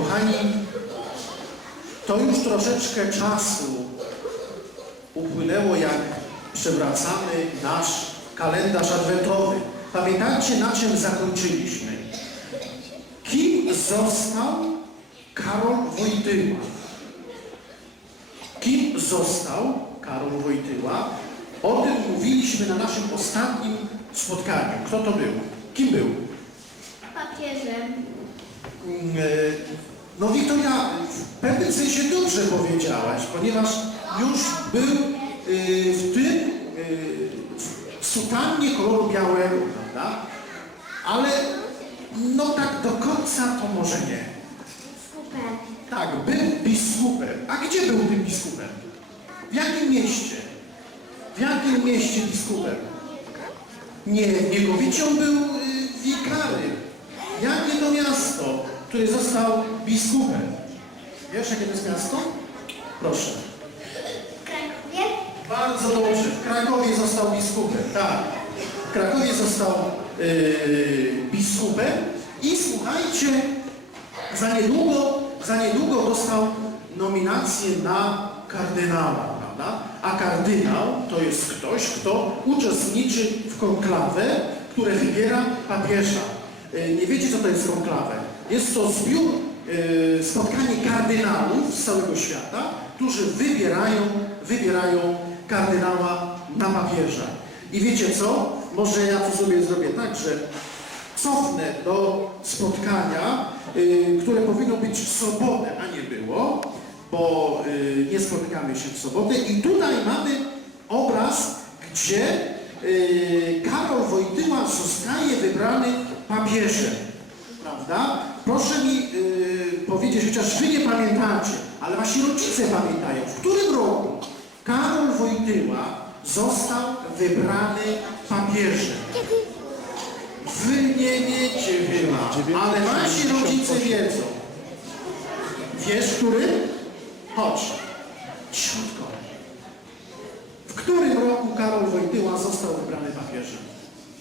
kochani, to już troszeczkę czasu upłynęło, jak przewracamy nasz kalendarz adwentowy. Pamiętacie, na czym zakończyliśmy? Kim został Karol Wojtyła? Kim został Karol Wojtyła? O tym mówiliśmy na naszym ostatnim spotkaniu. Kto to był? Kim był? Papieżem. No Wiktoria, w pewnym sensie dobrze powiedziałaś, ponieważ już był y, w tym y, w sutannie koloru białego, prawda? Ale no tak do końca to może nie. Super. Tak, był biskupem. A gdzie był tym biskupem? W jakim mieście? W jakim mieście biskupem? Nie, w Niegowicie on był y, wikary. Jakie to miasto, które został biskupem? Wiesz, jakie to jest miasto? Proszę. W Krakowie? Bardzo dobrze. W Krakowie został biskupem, tak. W Krakowie został yy, biskupem i słuchajcie, za niedługo, za niedługo dostał nominację na kardynała, prawda? A kardynał to jest ktoś, kto uczestniczy w konklawę, które wybiera papieża. Yy, nie wiecie, co to jest konklawę? Jest to zbiór, yy, spotkanie kardynałów z całego świata, którzy wybierają, wybierają kardynała na papieża. I wiecie co? Może ja to sobie zrobię tak, że cofnę do spotkania, y, które powinno być w sobotę, a nie było, bo y, nie spotykamy się w sobotę. I tutaj mamy obraz, gdzie y, Karol Wojtyła zostaje wybrany papieżem. Prawda? Proszę mi y, powiedzieć, chociaż wy nie pamiętacie, ale wasi rodzice pamiętają, w którym roku Karol Wojtyła został wybrany papieżem. Wy nie wiecie chyba, ale wasi rodzice wiedzą. Wiesz, który? Chodź. Ciutko. W którym roku Karol Wojtyła został wybrany papieżem?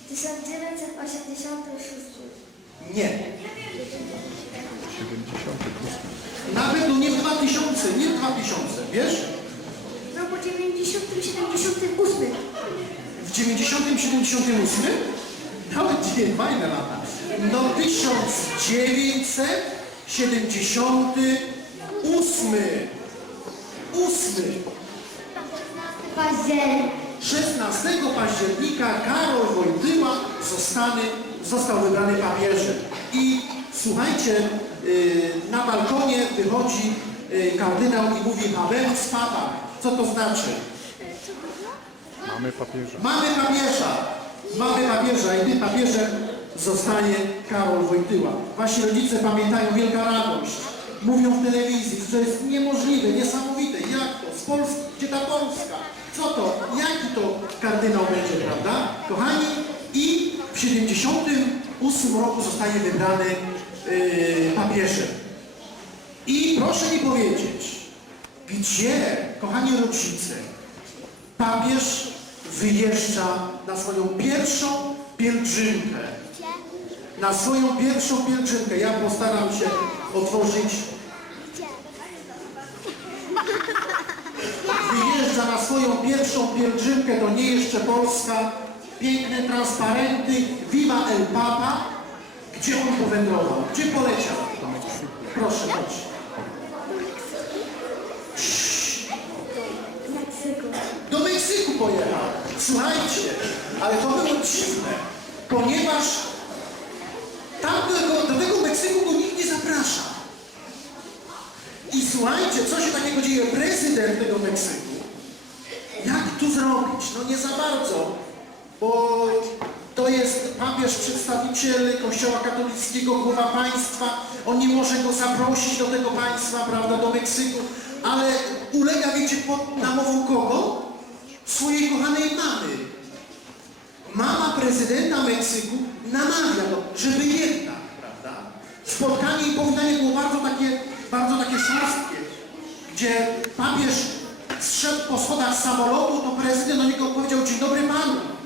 1986. Nie. 78. Na pewno nie w 2000, nie w 2000, wiesz? W roku 90 78. W 90, 78? Nawet nie, fajne lata. No 1978. Ósmy. Październik. 16 października Karol Wojtyła zostany, został wybrany papieżem. I słuchajcie, yy, na balkonie wychodzi yy, kardynał i mówi Habemus Papa. Co to znaczy? Mamy papieża. Mamy papieża! Mamy papieża i tym papieżem zostanie Karol Wojtyła. Wasi rodzice pamiętają wielka radość. Mówią w telewizji, że to jest niemożliwe, niesamowite. Jak to? Z Polski? Gdzie ta Polska? Co to? Jaki to kardynał będzie, prawda? Kochani, i w 78 roku zostaje wybrany yy, papieżem. I proszę mi powiedzieć, gdzie, kochani rodzice, papież wyjeżdża na swoją pierwszą pielgrzymkę. Na swoją pierwszą pielgrzymkę. Ja postaram się otworzyć. Wyjeżdża na swoją pierwszą pielgrzymkę, to nie jeszcze Polska. Piękne transparenty, Viva el Papa. Gdzie on powędrował? Gdzie poleciał? Proszę, chodź. Do Meksyku pojechał. Słuchajcie, ale to było dziwne, ponieważ tam do do tego Meksyku go nikt nie zaprasza. I słuchajcie, co się takiego dzieje? Prezydent tego Meksyku, jak tu zrobić? No nie za bardzo, bo to jest papież, przedstawiciel Kościoła katolickiego, głowa państwa. On nie może go zaprosić do tego państwa, prawda, do Meksyku, ale ulega, wiecie, pod namową kogo? Swojej kochanej mamy. Mama prezydenta Meksyku namawia go, żeby jednak, prawda? Spotkanie i powitanie było bardzo takie, bardzo takie szorstkie, gdzie papież zszedł po schodach samolotu, to prezydent do niego powiedział, dzień dobry panu.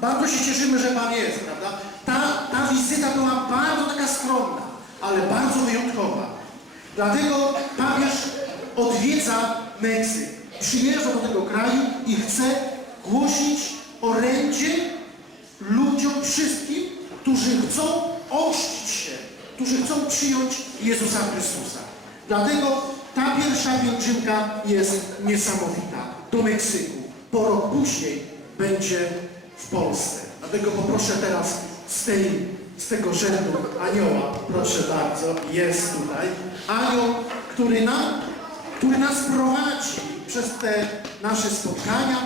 Bardzo się cieszymy, że pan jest, prawda? Ta, ta wizyta była bardzo taka skromna. ale bardzo wyjątkowa. Dlatego papież odwiedza Meksyk, przymierza do tego kraju i chce głosić orędzie ludziom wszystkim, którzy chcą ochrzcić się, którzy chcą przyjąć Jezusa Chrystusa. Dlatego ta pierwsza pielgrzymka jest niesamowita. Do Meksyku. Po rok później będzie w Polsce. Dlatego poproszę teraz z, tej, z tego rzędu anioła, proszę bardzo, jest tutaj. Anioł, który, nam, który nas prowadzi przez te nasze spotkania.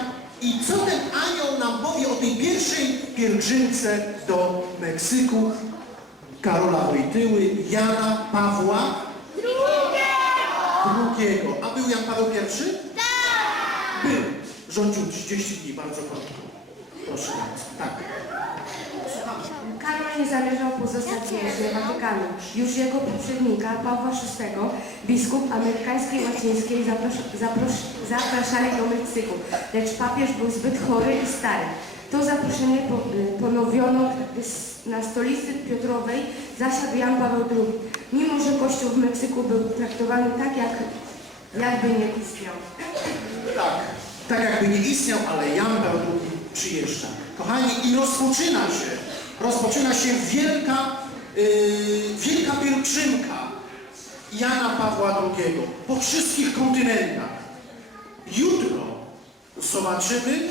I co ten anioł nam powie o tej pierwszej pielgrzymce do Meksyku Karola Wojtyły, Jana Pawła II. A był Jan Paweł I? Tak! Był. Rządził 30 dni, bardzo krótko. Proszę bardzo. Tak. Karol nie zamierzał pozostać więźniem Watykanu. Już jego poprzednika, Pawła VI, biskup amerykańskiej łacińskiej zapros- zapros- zapraszali do Meksyku, lecz papież był zbyt chory i stary. To zaproszenie po- ponowiono, na stolicy Piotrowej zasiadł Jan Paweł II. Mimo, że kościół w Meksyku był traktowany tak, jak, jakby nie istniał. Tak. Tak jakby nie istniał, ale Jan Paweł II przyjeżdża. Kochani, i rozpoczyna się, rozpoczyna się wielka, yy, wielka pielgrzymka Jana Pawła II po wszystkich kontynentach. Jutro zobaczymy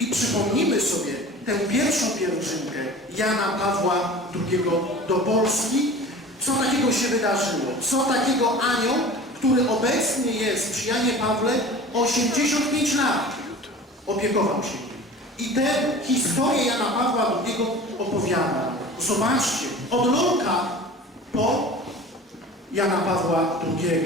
i przypomnimy sobie tę pierwszą pielgrzymkę Jana Pawła II do Polski. Co takiego się wydarzyło? Co takiego anioł, który obecnie jest przy Janie Pawle 85 lat, opiekował się. I tę historię Jana Pawła II opowiada. Zobaczcie, od Lorka po Jana Pawła II.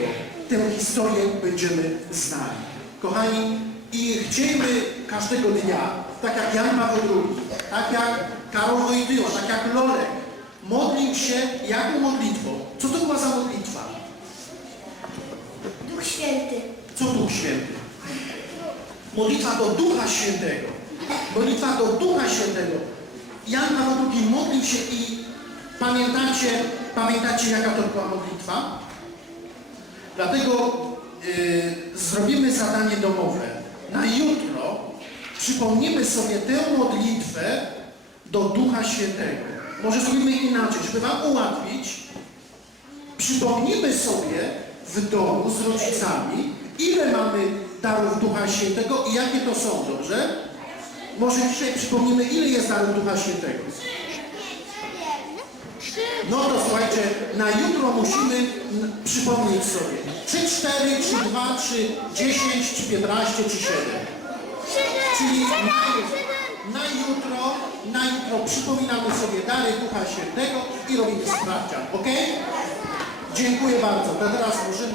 Tę historię będziemy znali. Kochani, i chcieliby każdego dnia, tak jak Jan Paweł II, tak jak Karol Wojtyła, tak jak Lolek, modlił się jaką modlitwą? Co to była za modlitwa? Duch Święty. Co Duch Święty? Modlitwa do Ducha Świętego. Modlitwa do Ducha Świętego. Jan Paweł II modlił się i pamiętacie, pamiętacie jaka to była modlitwa? Dlatego y, zrobimy zadanie domowe. Na jutro przypomnimy sobie tę modlitwę do Ducha Świętego. Może zrobimy inaczej, żeby Wam ułatwić. Przypomnijmy sobie w domu z rodzicami, ile mamy darów Ducha Świętego i jakie to są, dobrze? Może dzisiaj przypomnimy, ile jest darów Ducha Świętego. No to słuchajcie, na jutro musimy przypomnieć sobie. Czy 4, czy 2, czy 10, czy 15, czy 7. Czyli na, na jutro, na jutro przypominamy sobie dary Ducha Świętego i robimy sprawdzian, ok? Dziękuję bardzo. To teraz możemy